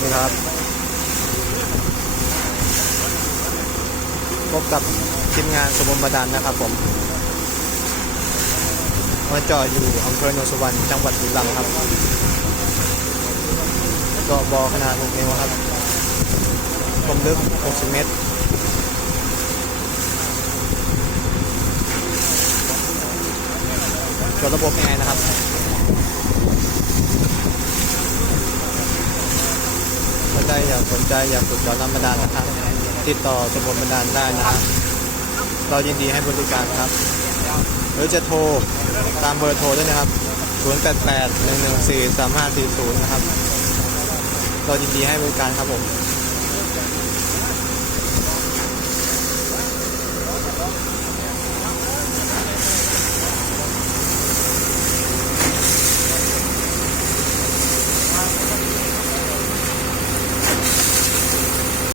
นี่ครับพบกับทีมงานสมบูรณ์บาดาลนะครับผมมาจอดอยู่อำเภอโนนสุวรรณจังหวัดบุรีรัมย์ครับเกาะบอขนาด6นิ้วครับความลึก 60 เมตรจดระบบยังไงนะครับ ถ้า ใครอยากสนใจอยากฝึกสอนน้ำบาดาลนะครับ ติดต่อสมบูรณ์บาดาลได้นะครับเรายินดีให้บริการครับ หรือจะโทรตามเบอร์โทรด้วยนะครับ 088 114 3540 นะครับ เรายินดีให้บริการครับผม